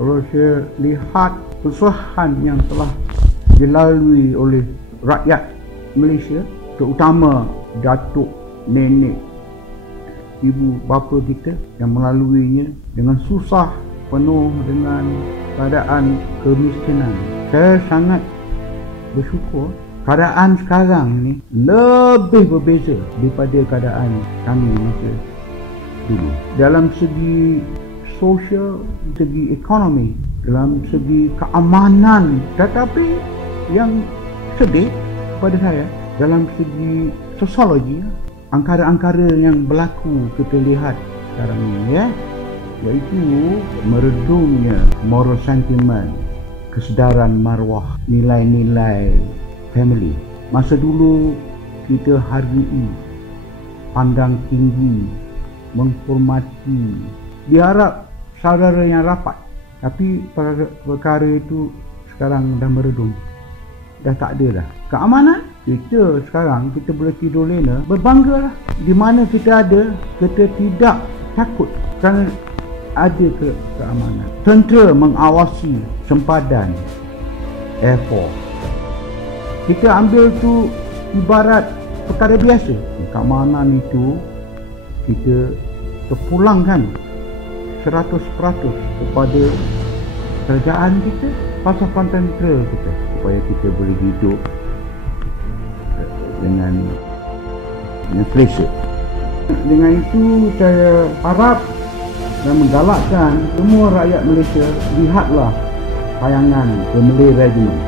Kalau saya lihat kesusahan yang telah dilalui oleh rakyat Malaysia, terutama datuk, nenek, ibu bapa kita yang melaluinya dengan susah, penuh dengan keadaan kemiskinan. Saya sangat bersyukur keadaan sekarang ni lebih berbeza daripada keadaan kami masa dulu. Dalam segi sosial, segi ekonomi, dalam segi keamanan, tetapi yang sedih pada saya dalam segi sosiologi, angkara-angkara yang berlaku kita lihat sekarang ini, iaitu meredungnya moral sentiment, kesedaran maruah, nilai-nilai family. Masa dulu kita hargai, pandang tinggi, menghormati, diharap saudara yang rapat. Tapi perkara itu sekarang dah meredung, dah tak ada dah. Keamanan, kita sekarang kita boleh tidur lena, berbanggalah. Di mana kita ada, kita tidak takut kerana ada keamanan. Tentera mengawasi sempadan Air Force. Kita ambil tu ibarat perkara biasa. Keamanan itu kita terpulangkan 100% kepada kerajaan kita, pasukan tentera kita, supaya kita boleh hidup dengan selesa. Dengan itu saya harap dan menggalakkan semua rakyat Malaysia, lihatlah tayangan The Malay Regiment.